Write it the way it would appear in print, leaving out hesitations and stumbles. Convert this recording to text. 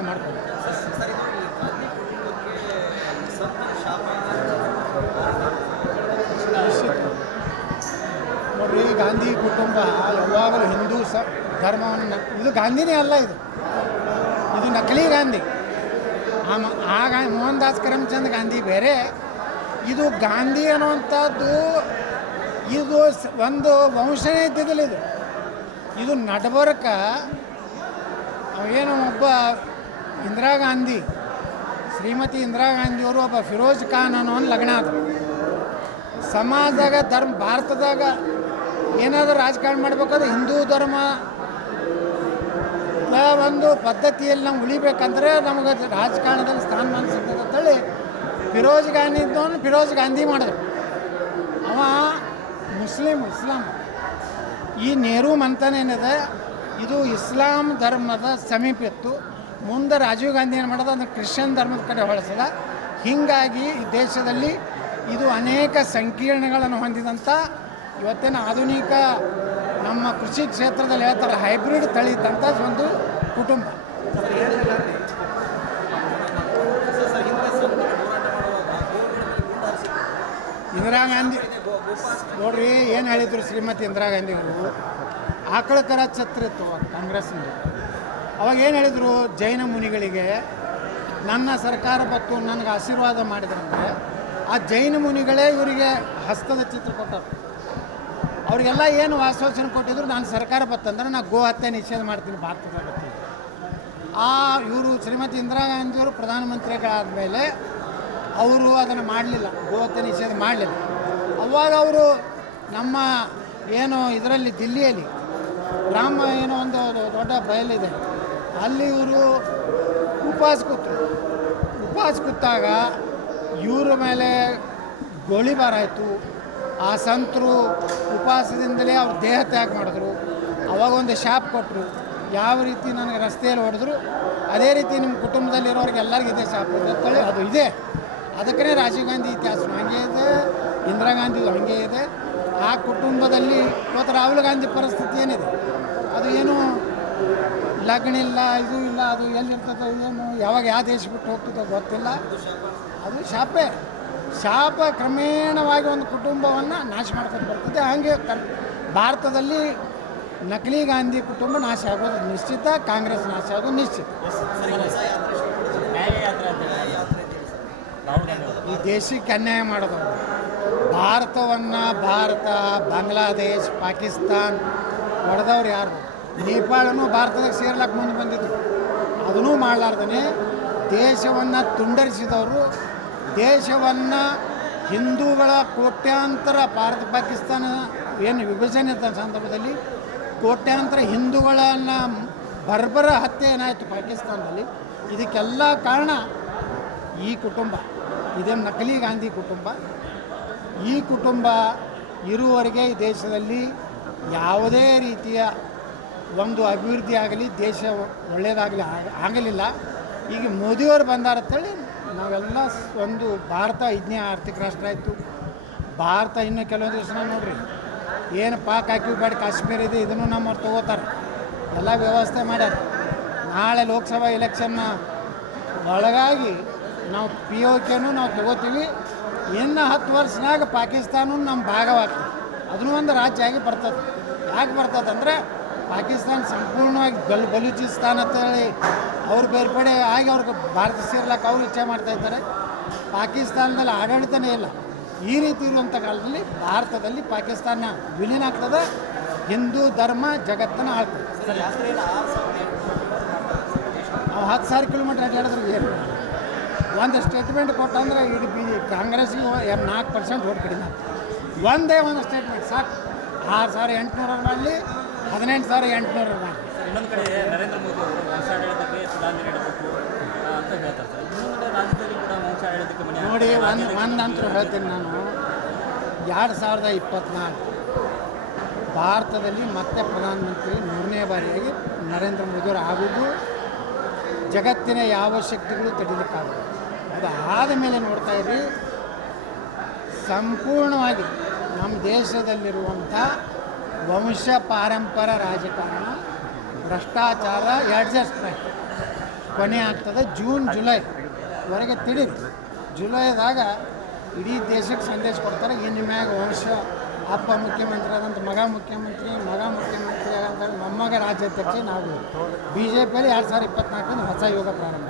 ಆಚರಣೆ ಮಾಡ್ತಾರೆ. ನೋಡ್ರಿ, ಗಾಂಧಿ ಕುಟುಂಬ ಯಾವಾಗಲೂ ಹಿಂದೂ ಧರ್ಮವನ್ನು, ಇದು ಗಾಂಧಿನೇ ಅಲ್ಲ, ಇದು ನಕಲಿ ಗಾಂಧಿ. ಆಗ ಮೋಹನ್ ದಾಸ್ ಕರಮ್ಚಂದ್ ಗಾಂಧಿ ಬೇರೆ. ಇದು ಗಾಂಧಿ ಅನ್ನುವಂಥದ್ದು ಇದು ಒಂದು ವಂಶನೇ ಇದ್ದಿದ್ದಿಲ್ಲ. ಇದು ನಡಬರ್ಕ ಏನು ಒಬ್ಬ ಇಂದಿರಾ ಗಾಂಧಿ, ಶ್ರೀಮತಿ ಇಂದಿರಾ ಗಾಂಧಿಯವರು ಒಬ್ಬ ಫಿರೋಜ್ ಖಾನ್ ಅನ್ನೋ ಒಂದು ಲಗ್ನ ಆದರು. ಸಮಾಜದಾಗ ಭಾರತದಾಗ ಏನಾದರೂ ರಾಜಕಾರಣ ಮಾಡಬೇಕಾದ್ರೆ ಹಿಂದೂ ಧರ್ಮ ಒಂದು ಪದ್ಧತಿಯಲ್ಲಿ ನಾವು ಉಳಿಬೇಕಂದ್ರೆ ನಮಗೆ ರಾಜಕಾರಣದಲ್ಲಿ ಸ್ಥಾನಮಾನ ಸಿಗ್ತದೆ ಅಂತೇಳಿ ಫಿರೋಜ್ ಗಾಂಧಿ ಮಾಡಿದ್ರು. ಅವ ಇಸ್ಲಾಂ. ಈ ನೆಹರು ಮಂಥನೇನಿದೆ ಇದು ಇಸ್ಲಾಂ ಧರ್ಮದ ಸಮೀಪ ಇತ್ತು. ಮುಂದೆ ರಾಜೀವ್ ಗಾಂಧಿ ಏನು ಮಾಡೋದು ಅಂದರೆ ಕ್ರಿಶ್ಚಿಯನ್ ಧರ್ಮದ ಕಡೆ ಹೊಳಿಸಿದ. ಹೀಗಾಗಿ ಈ ದೇಶದಲ್ಲಿ ಇದು ಅನೇಕ ಸಂಕೀರ್ಣಗಳನ್ನು ಹೊಂದಿದಂಥ ಇವತ್ತಿನ ಆಧುನಿಕ ನಮ್ಮ ಕೃಷಿ ಕ್ಷೇತ್ರದಲ್ಲಿ ಹೇಳ್ತಾರೆ ಹೈಬ್ರಿಡ್ ತಳಿ ಇದ್ದಂಥ ಒಂದು ಕುಟುಂಬ. ಇಂದಿರಾ ಗಾಂಧಿ ನೋಡ್ರಿ ಏನು ಹೇಳಿದರು ಶ್ರೀಮತಿ ಇಂದಿರಾ ಗಾಂಧಿ ಅವರು, ಆಕಳಕರ ಛತ್ರ ಇತ್ತು ಕಾಂಗ್ರೆಸ್ನಲ್ಲಿ. ಅವಾಗ ಏನು ಹೇಳಿದರು, ಜೈನ ಮುನಿಗಳಿಗೆ ನನ್ನ ಸರ್ಕಾರ ಬತ್ತು ನನಗೆ ಆಶೀರ್ವಾದ ಮಾಡಿದ್ರಂದರೆ ಆ ಜೈನ ಮುನಿಗಳೇ ಇವರಿಗೆ ಹಸ್ತದ ಚಿತ್ರ ಕೊಟ್ಟರು. ಅವರಿಗೆಲ್ಲ ಏನು ಆಶ್ವಾಸನೆ ಕೊಟ್ಟಿದ್ರು, ನಾನು ಸರ್ಕಾರ ಬತ್ತಂದ್ರೆ ನಾನು ಗೋ ಹತ್ಯೆ ನಿಷೇಧ ಮಾಡ್ತೀನಿ ಭಾರತದಾಗ. ಇವರು ಶ್ರೀಮತಿ ಇಂದಿರಾ ಗಾಂಧಿಯವರು ಪ್ರಧಾನಮಂತ್ರಿಗಳಾದ ಮೇಲೆ ಅವರು ಅದನ್ನು ಮಾಡಲಿಲ್ಲ, ಗೋ ಹತ್ಯೆ ನಿಷೇಧ ಮಾಡಲಿಲ್ಲ. ಅವಾಗ ಅವರು ನಮ್ಮ ಏನು ಇದರಲ್ಲಿ ದಿಲ್ಲಿಯಲ್ಲಿ ರಾಮ ಏನೋ ಒಂದು ದೊಡ್ಡ ಬಯಲಿದೆ, ಅಲ್ಲಿ ಇವರು ಉಪವಾಸ ಕೂತಾಗ ಇವ್ರ ಮೇಲೆ ಗೋಳಿಬಾರ ಆಯಿತು. ಆ ಸಂತರು ಉಪವಾಸದಿಂದಲೇ ಅವ್ರ ದೇಹ ತ್ಯಾಗ ಮಾಡಿದ್ರು. ಅವಾಗ ಒಂದು ಶಾಪ್ ಕೊಟ್ಟರು, ಯಾವ ರೀತಿ ನನಗೆ ರಸ್ತೆಯಲ್ಲಿ ಹೊಡೆದ್ರು ಅದೇ ರೀತಿ ನಿಮ್ಮ ಕುಟುಂಬದಲ್ಲಿರೋರಿಗೆ ಎಲ್ಲರಿಗೂ ಇದೇ ಶಾಪ್ ಅಂತೇಳಿ ಅದು ಇದೆ. ಅದಕ್ಕೇ ರಾಜೀವ್ ಗಾಂಧಿ ಇತಿಹಾಸ ಹಾಗೆ ಇದೆ, ಇಂದಿರಾ ಗಾಂಧಿದು ಹಾಗೆ ಇದೆ. ಆ ಕುಟುಂಬದಲ್ಲಿ ಇವತ್ತು ರಾಹುಲ್ ಗಾಂಧಿ ಪರಿಸ್ಥಿತಿ ಏನಿದೆ, ಅದು ಏನು ಲಗ್ನ ಇಲ್ಲ, ಇದು ಇಲ್ಲ, ಅದು ಎಲ್ಲಿರ್ತದೋ ಏನು, ಯಾವಾಗ ಯಾವ ದೇಶ ಬಿಟ್ಟು ಹೋಗ್ತದೋ ಗೊತ್ತಿಲ್ಲ. ಅದು ಶಾಪ ಕ್ರಮೇಣವಾಗಿ ಒಂದು ಕುಟುಂಬವನ್ನು ನಾಶ ಮಾಡ್ಕೊಂಡು ಬರ್ತದೆ. ಹಾಗೆ ಭಾರತದಲ್ಲಿ ನಕಲಿ ಗಾಂಧಿ ಕುಟುಂಬ ನಾಶ ಆಗೋದು ನಿಶ್ಚಿತ, ಕಾಂಗ್ರೆಸ್ ನಾಶ ಆಗೋದು ನಿಶ್ಚಿತ. ಈ ದೇಶಕ್ಕೆ ಅನ್ಯಾಯ ಮಾಡೋದು, ಭಾರತ ಬಾಂಗ್ಲಾದೇಶ್ ಪಾಕಿಸ್ತಾನ್ ಹೊಡೆದವ್ರು ಯಾರು? ನೇಪಾಳನೂ ಭಾರತದಾಗ ಸೇರ್ಲಕ್ಕೆ ಮುಂದೆ ಬಂದಿದ್ರು. ಅದನ್ನೂ ಮಾಡಲಾರ್ದೇ ದೇಶವನ್ನು ತುಂಡರಿಸಿದವರು, ದೇಶವನ್ನು ಹಿಂದೂಗಳ ಕೋಟ್ಯಾಂತರ ಭಾರತ ಪಾಕಿಸ್ತಾನ ಏನು ವಿಭಜನೆ ಇದ್ದ ಸಂದರ್ಭದಲ್ಲಿ ಕೋಟ್ಯಾಂತರ ಹಿಂದೂಗಳನ್ನು ಬರ್ಬರ ಹತ್ಯೆ ಏನಾಯಿತು ಪಾಕಿಸ್ತಾನದಲ್ಲಿ. ಇದಕ್ಕೆಲ್ಲ ಕಾರಣ ಈ ಕುಟುಂಬ, ಇದೇನು ನಕಲಿ ಗಾಂಧಿ ಕುಟುಂಬ. ಈ ಕುಟುಂಬ ಇರುವವರೆಗೆ ಈ ದೇಶದಲ್ಲಿ ಯಾವುದೇ ರೀತಿಯ ಒಂದು ಅಭಿವೃದ್ಧಿ ಆಗಲಿ, ದೇಶ ಒಳ್ಳೆಯದಾಗಲಿ ಆಗಲಿಲ್ಲ. ಈಗ ಮೋದಿಯವರು ಬಂದಾರಂತೇಳಿ ನಾವೆಲ್ಲ ಒಂದು ಭಾರತ 5ನೇ ಆರ್ಥಿಕ ರಾಷ್ಟ್ರ ಆಯಿತು. ಭಾರತ ಇನ್ನೂ ಕೆಲವೊಂದು ದಿವಸ ನೋಡ್ರಿ ಏನು ಪಾಕ್ ಹಾಕಿ ಬೇಡ ಕಾಶ್ಮೀರ ಇದೆ, ಇದನ್ನು ನಮ್ಮವ್ರು ತೊಗೋತಾರೆ, ಎಲ್ಲ ವ್ಯವಸ್ಥೆ ಮಾಡ್ಯಾರ. ನಾಳೆ ಲೋಕಸಭಾ ಎಲೆಕ್ಷನ್ನ ಒಳಗಾಗಿ ನಾವು POKನೂ ನಾವು ತೊಗೋತೀವಿ. ಇನ್ನು 10 ವರ್ಷನಾಗ ಪಾಕಿಸ್ತಾನ ನಮ್ಮ ಭಾಗವಾಗ್ತದೆ, ಅದನ್ನೂ ಒಂದು ರಾಜ್ಯ ಆಗಿ ಬರ್ತದೆ. ಯಾಕೆ ಬರ್ತದೆ ಅಂದರೆ ಪಾಕಿಸ್ತಾನ ಸಂಪೂರ್ಣವಾಗಿ ಬಲೂಚಿಸ್ತಾನ್ ಅಂತೇಳಿ ಅವ್ರು ಬೇರ್ಪಡೆ ಆಗಿ ಅವ್ರಿಗೆ ಭಾರತ ಸೇರ್ಲಕ್ಕೆ ಅವ್ರು ಇಚ್ಛೆ ಮಾಡ್ತಾಯಿದ್ದಾರೆ. ಪಾಕಿಸ್ತಾನದಲ್ಲಿ ಆಡಳಿತನೇ ಇಲ್ಲ. ಈ ರೀತಿ ಇರುವಂಥ ಕಾಲದಲ್ಲಿ ಭಾರತದಲ್ಲಿ ಪಾಕಿಸ್ತಾನ ವಿಲೀನ ಆಗ್ತದೆ, ಹಿಂದೂ ಧರ್ಮ ಜಗತ್ತನ್ನು ಆಳ್ತದೆ. ನಾವು 10,000 ಕಿಲೋಮೀಟ್ರ್ ಅಡ್ಡಾಡಿದ್ರೆ ಏನು ಒಂದು ಸ್ಟೇಟ್ಮೆಂಟ್ ಕೊಟ್ಟಂದ್ರೆ ಇಡೀ ಕಾಂಗ್ರೆಸ್ಸಿಗೆ 4% ಓಟ್ ಕಡಿಮೆ ಆಗ್ತದೆ. ಒಂದೇ ಒಂದು ಸ್ಟೇಟ್ಮೆಂಟ್ ಸಾಕು. 6,800 ಮಾಡಲಿ, 18,800 ಮಾಡಲಿ. ಇನ್ನೊಂದು ಕಡೆ ನರೇಂದ್ರ ಮೋದಿ ಅವರು ವಂಶಾಡಳಿತಕ್ಕೆ ಸುಧಾರಣೆ ನೀಡಬೇಕು ಅಂತ ಹೇಳ್ತಾರೆ ಸರ್. ಇನ್ನೊಂದು ಕಡೆ ರಾಜ್ಯದಲ್ಲಿ ಕೂಡ ವಂಶಾಡಳಿತಕ್ಕೆ ನೋಡಿ, ಒಂದಂತೂ ಹೇಳ್ತೀನಿ ನಾನು, 2024 ಭಾರತದಲ್ಲಿ ಮತ್ತೆ ಪ್ರಧಾನಮಂತ್ರಿ 3ನೇ ಬಾರಿಯಾಗಿ ನರೇಂದ್ರ ಮೋದಿಯವರು ಆಗೋದು ಜಗತ್ತಿನ ಯಾವ ಶಕ್ತಿಗಳು ತಡೀಲಿಕ್ಕಾಗಲ್ಲ. ಅದು ಆದ ಮೇಲೆ ನೋಡ್ತಾ ಇರಿ, ಸಂಪೂರ್ಣವಾಗಿ ನಮ್ಮ ದೇಶದಲ್ಲಿರುವಂಥ ವಂಶ ಪಾರಂಪರ ರಾಜಕಾರಣ, ಭ್ರಷ್ಟಾಚಾರ, ಅಡ್ಜಸ್ಟ್ಮೆಂಟ್ ಕೊನೆ ಆಗ್ತದೆ ಜೂನ್ ಜುಲೈವರೆಗೆ ತಿಳಿತು. ಜುಲೈದಾಗ ಇಡೀ ದೇಶಕ್ಕೆ ಸಂದೇಶ ಕೊಡ್ತಾರೆ, ಇನ್ನು ಮ್ಯಾಗ ವಂಶ ಅಪ್ಪ ಮುಖ್ಯಮಂತ್ರಿ ಆದಂಥ ಮಗ ಮುಖ್ಯಮಂತ್ರಿ ಆದಂಥ ಮೊಮ್ಮಗ ರಾಜ್ಯಾಧ್ಯಕ್ಷ ನಾವು BJPಯಲ್ಲಿ 2024 ಹೊಸ ಯುಗ ಪ್ರಾರಂಭ.